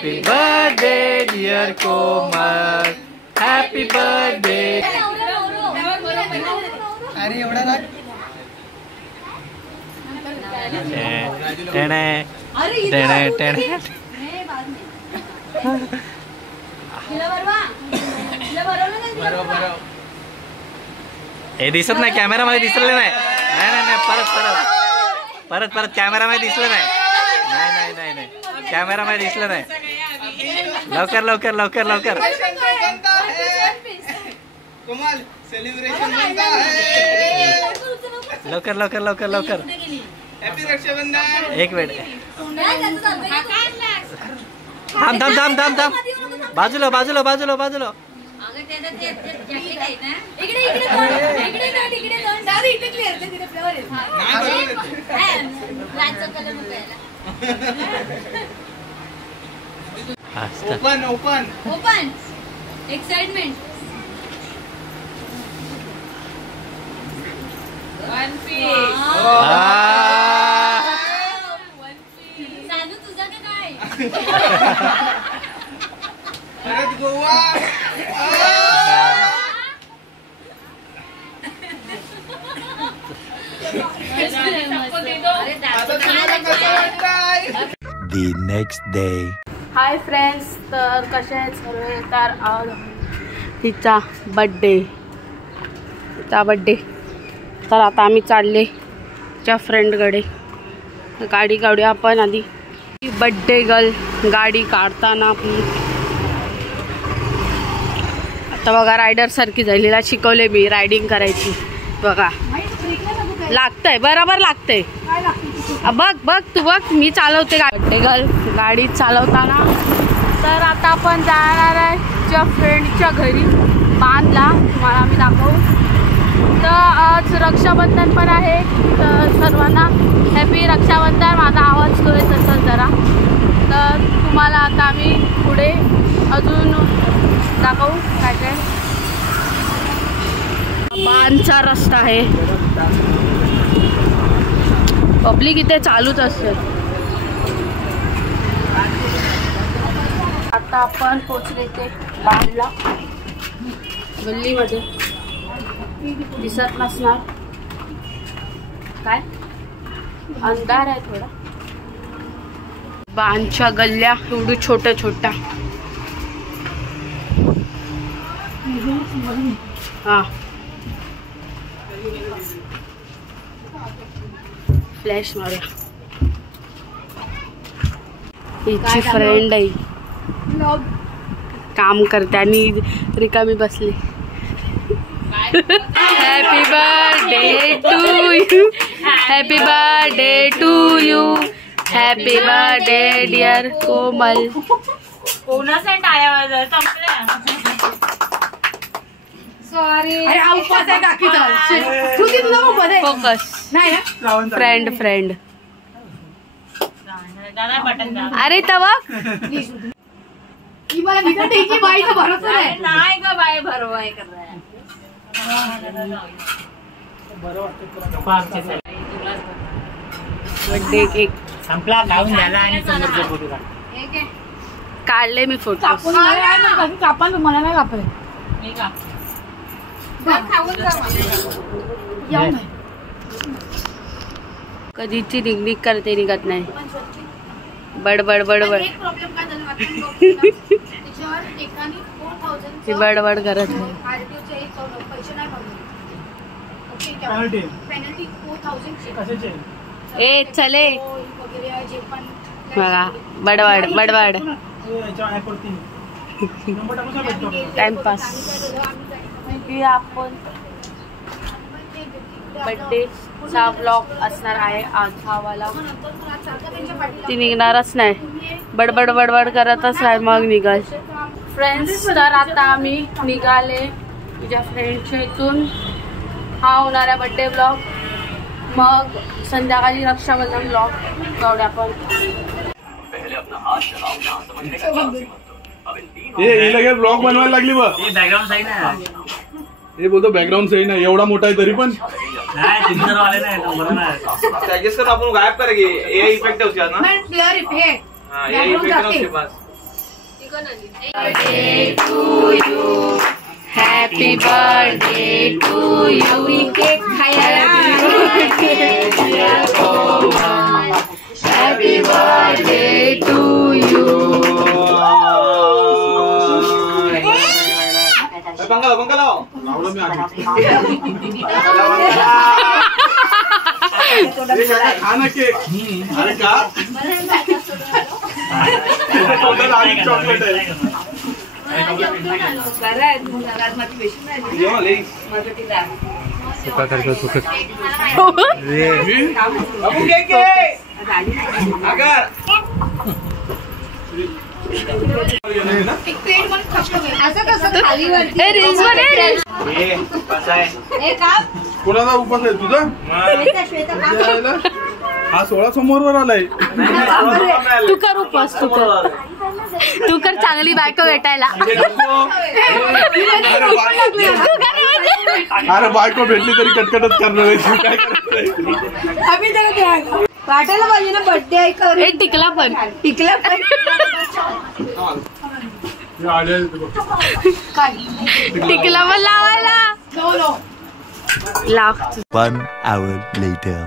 Happy birthday dear Komal. Happy birthday. अरे एवढा राग. टेणे टेणे टेणे. हे दिसत नाही कॅमेरा मध्ये दिसले नाही. नाही नाही परत परत परत परत कॅमेरा मध्ये दिसलं नाही. नाही नाही नाही नाही कॅमेरा मध्ये दिसलं नाही. लवकर लवकर लवकर लवकर. कोमल सेलिब्रेशन बनता है. लवकर लवकर लवकर लवकर. हॅपी रक्षाबंधन. एक मिनिट. थांब थांब थांब थांब थांब. बाजूला बाजूला बाजूला बाजूला. Open open open. Excitement. One piece. सानू तुझा का काय? परत Goa. The next day. Hi friends, तर कसे आहेत सर्व. तर आज तिचा बड्डे. तर आता आम्ही चालले तिच्या फ्रेंडकडे. गाडी काढूया आपण आधी. बड्डे गर्ल गाडी काढताना आपली आता बघा रायडर सारखी झालेला. शिकवले मी रायडिंग करायची. बघा लागतंय बरोबर लागतंय. बघ बघ तू बघ मी चालवते बड्डे गर्ल गाडी चालवताना. तर आता आपण जाणार आहे तिच्या फ्रेंडच्या घरी बांधला. तुम्हाला आम्ही दाखवू. तर आज रक्षाबंधन पण आहे. तर सर्वांना हॅपी रक्षाबंधन. माझा आवाज तो आहे तसंच जरा. तर तुम्हाला आता आम्ही पुढे अजून दाखवू काय काय. बांधचा रस्ता आहे. पब्लिक इथे चालूच असते. आता आपण पोचले ते बांधला गल्लीमध्ये. दिसत नसणार काय अंधार आहे थोडा. बांधच्या गल्ल्या एवढी छोट्या छोट्या. हा फ्लॅश मारूया. हिची फ्रेंड आहे काम करते आणि रिकामी बसली. Happy birthday to you. Happy birthday to you. Happy birthday dear Komal. Sorry focus. Friend friend. अरे तवा बर्थडे केक संपला खाऊन झाला आणि समोरचा फोटो काढले मी फोटो. कापा मला नाही कापले. कधीची निघ करते निघत नाही. बडबड बडबड ती बडबड करत नाही. ए चले बघा बडबड बडबड टाइमपास. आपण बर्थडे चा व्लॉग असणार आहे आज हा वाला. ती निघणारच नाही. बडबड बडबड करतच राहील मग निघाल. फ्रेंड्स तर आता आम्ही निघाले तुझ्या फ्रेंडच्या इथून. हा होणारा बर्थडे व्लॉग. मग संध्याकाळी रक्षाबंधन व्लॉग जाऊया आपण. हे ब्लॉग बनवायला लागली बघ. बॅकग्राऊंड सही नाही. हे बोलतो बॅकग्राऊंड सही नाही. एवढा मोठा आहे तरी पण आपण गायब करेंगे. ये इफेक्ट है उसका ना. Blur effect. हाँ ये इफेक्ट है उसके पास. Happy birthday to you. Cake खायला. Happy birthday to you. पंखा लाव. लावलं मी आधी. खा ना केक. अरे का चॉकलेट आहे. असं कसं खालीवरती कोणाचा उपास आहे तुझा? हा 16 समोरवर आलाय. तू कर उपास. तू कर चांगली बायको भेटायला. अरे बायको भेटली तरी कटकटच करणार आहे. काय वाटायला पाहिजे ना बर्थडे आहे का. एक टिकला पण. टिकला पण लावायला लाव. 1 hour later.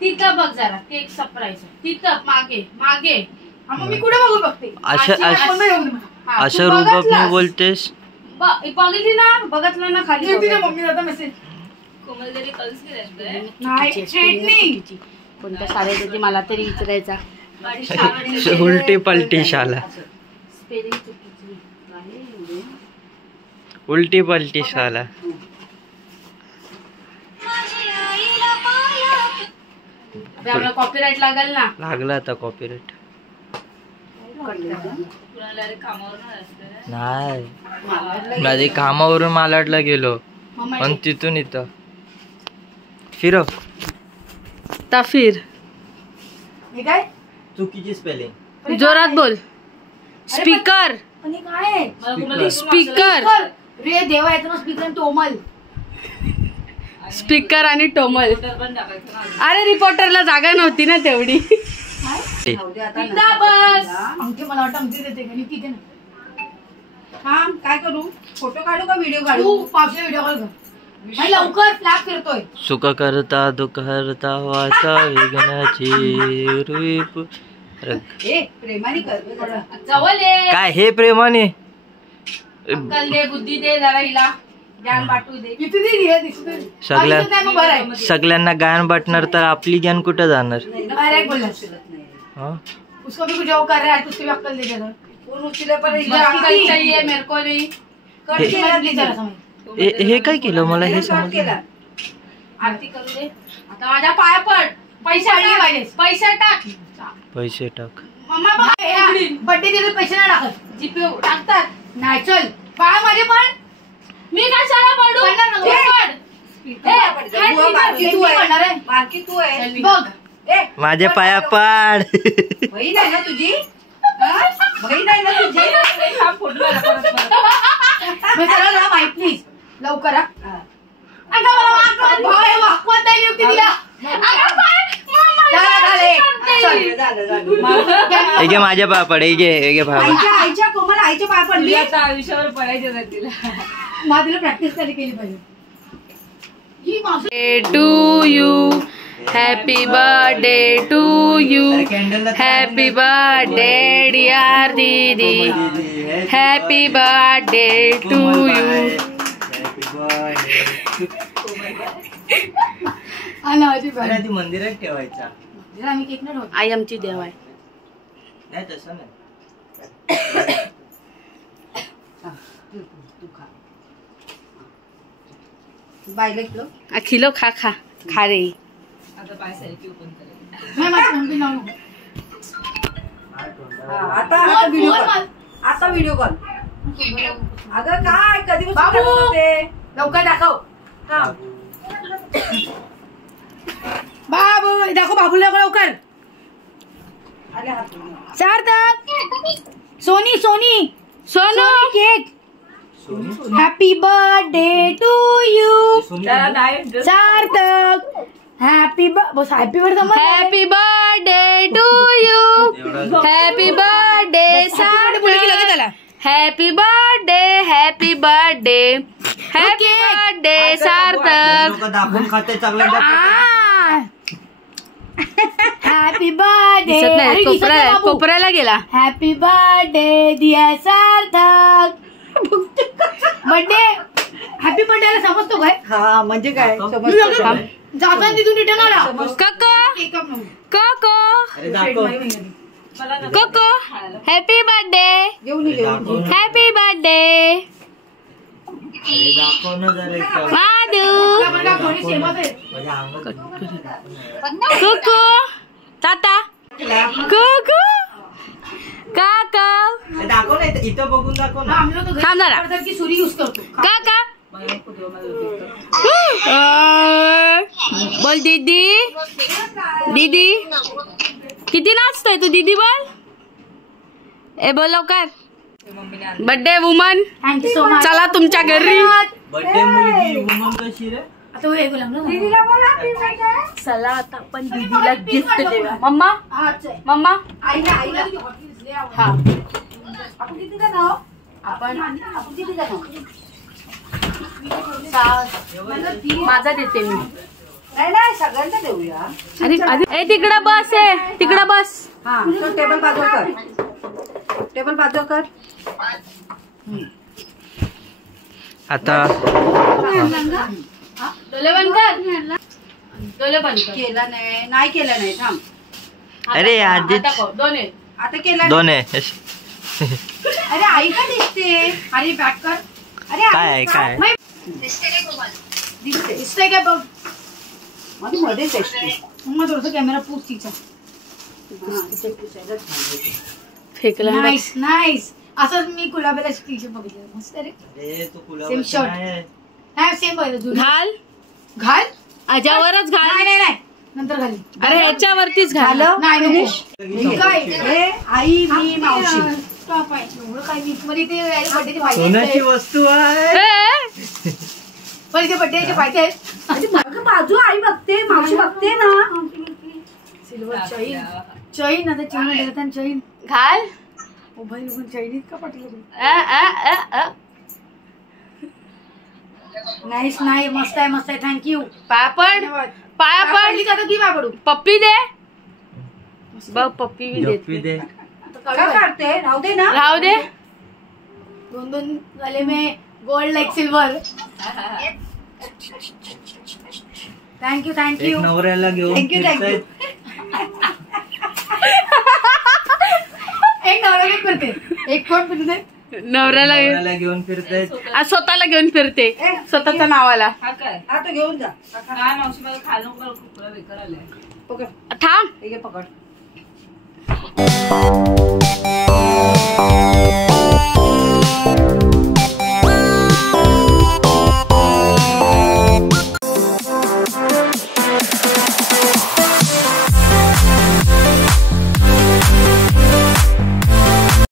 तिथं बघ जरा केक सरप्राईज. तिथं मागे. मी कुठे बघू बघते. अशा रूपात बोलतेस. बघितली ना. बघितलं ना खाली. मम्मी आता मेसेज कोमल जरी कल्स केलं नाही स्ट्रेटनिंग. कोणत्या शाळेत होती मला तरी विचारायचा. उलटी पलटी शाला. स्पेलिंग चुकीची. उलटी पलटी शाला. आपला कॉपीराइट लागेल ना. लागला आता कॉपीराइट. नाही माझी कामावरून मालाडला गेलो पण तिथून इथं फिरव. फिर हे काय चुकीची स्पेलिंग. जोरात बोल. स्पीकर. आणि काय आहे? स्पीकर. रे देवा येतो ना स्पीकर टोमल. स्पीकर आणि टोमल. अरे रिपोर्टरला जागा नव्हती ना तेवढी. बस आमचे मला वाटतं आमचे देते का ठीक आहे ना. हा काय करू. फोटो काढू का व्हिडिओ काढू. पावसाळ्या व्हिडिओ कॉल कर. लवकर फ्लॅप फिरतोय. सुख करता दुःख हरता वाचा विघ्नाची प्रेमाने कर. जवळ ये. काय हे प्रेमाने. अक्कल दे बुद्धी दे जरा हिला. ज्ञान बाटू दे. किती दिली हे दिसत सगळ्यांना ज्ञान वाटणार तर आपली ज्ञान कुठं जाणार. उसको भी कुछ और कर रहा है तो उसकी भी अक्कल दे देना. अक्कल चाहिए मेरे को नहीं. हे काय केलं मला हे समजलं. आरती करू दे. आता माझ्या पाया पड. पैसे आणले पाहिजे. पैसे टाक. पैसे टाक. मम्मा बर्थडे दिले पैसे नाही टाकत. जीपे टाकतात. नाही चल पाया माझे पण. मी कशाला पडू. तू आहे बघ. माझ्या पाया पाड. बहीण आहे ना तुझी. बहीण आहे ना तुझी. माहित प्लीज लवकर. एके माझ्या पाया पड. एके आईच्या कोमल आईच्या पाया पडली. आयुष्यावर पडायचं तिला. माझ्याला प्रॅक्टिस तरी केली पाहिजे. To you. Happy birthday to you. Happy birthday dear दीदी. Happy birthday to you. मंदिरात ठेवायचा. आम्ही केक नाही आई आमची देव आहे. नाही तसं नाही. खिलो खा खा खा रे. आता व्हिडिओ कॉल. अगं काय कधी लवकर दाखव. बाबू दाखव. बाबू लवकर. Sarthak. Soni Sonu cake. Happy birthday to you. Sarthak. Happy birthday. Happy birthday to you. Happy birthday Sarthak. Happy birthday happy birthday happy birthday Sarthak. दाखवून खाते चांगलं हॅपी बर्थडे. दिसत नाही, कोपऱ्याला गेला. Happy birthday dear Sarthak. Birthday happy birthday समजतो काय? हा म्हणजे काय जाताना तिथून रिटर्न आला. कोको happy birthday happy birthday Madhu. कुकू ताता कुकू काका. दाखव ना इथं बघून दाखव ना. थांब जरा. सुरी यूज करतो. काका बोल दीदी. दीदी किती नाचतोय तू? दीदी बोल. ए बोल लवकर. Birthday woman thank you so much. चला तुमच्या घरी. बर्थडे मुलगी वुमन कशी रे? आता वेळ बोला ना. चला आता आपण दीदीला गिफ्ट देऊया. मम्मा मम्मा आईला हा आपण किती जण आहोत? आपण किती जण आहोत? माझा देते मी. नाही सगळ्यांना देऊया. अरे ए तिकडं बस आहे, तिकडं बस. हा तो टेबल बाजूला कर. टेबल बाजूला कर. आता डोले बंद कर. डोले बंद कर. केला नाही केला नाही. थांब. अरे आधी आता कर. दोन आहे. आता केला. दोन आहे. अरे आई का दिसते? अरे बॅक कर. अरे काय काय दिसते काय बघ. माझी मध्येच दिसते. मग थोडस कॅमेरा पूस तिचा. फेकला नाईस नाईस. असंच मी गुलाबाला टी शर्ट बघितलं. मस्त रे. Same shirt. नाही सेम बघितलं. घाल घाल. आजावरच घाल. नाही नंतर घाली. अरे ह्याच्यावरतीच घाल. नाही नको. काय आई मी मावशी स्टॉप आहे. एवढं काय मी मध्ये ते बर्थडेचे फायदे सोन्याची वस्तू आहे. पण ते बर्थडेचे फायदे आहेत. बाजू आई बघते मावशी बघते ना. सिल्वर चैन आता चैन चैन घाल. मोबाईल चैनीत का पटलं? नाईस नाही मस्त आहे थँक्यू. पाया पड. पाया पड. आता की पडू. पप्पी दे. बघ पप्पी मी जप्पी देते. दे. काय करते? राहू दे ना. राहू दे. दोन गले में गोल्ड लाइक सिल्वर. थँक्यू एक नवऱ्याला घेऊन थँक्यू फिरतायत. एक नवरा करते. एक कोण फिरते? नवऱ्याला घेऊन फिरतायत. स्वतःला घेऊन फिरते स्वतःच्या नावाला. हा तो घेऊन जा. पकड. थांब. पकड.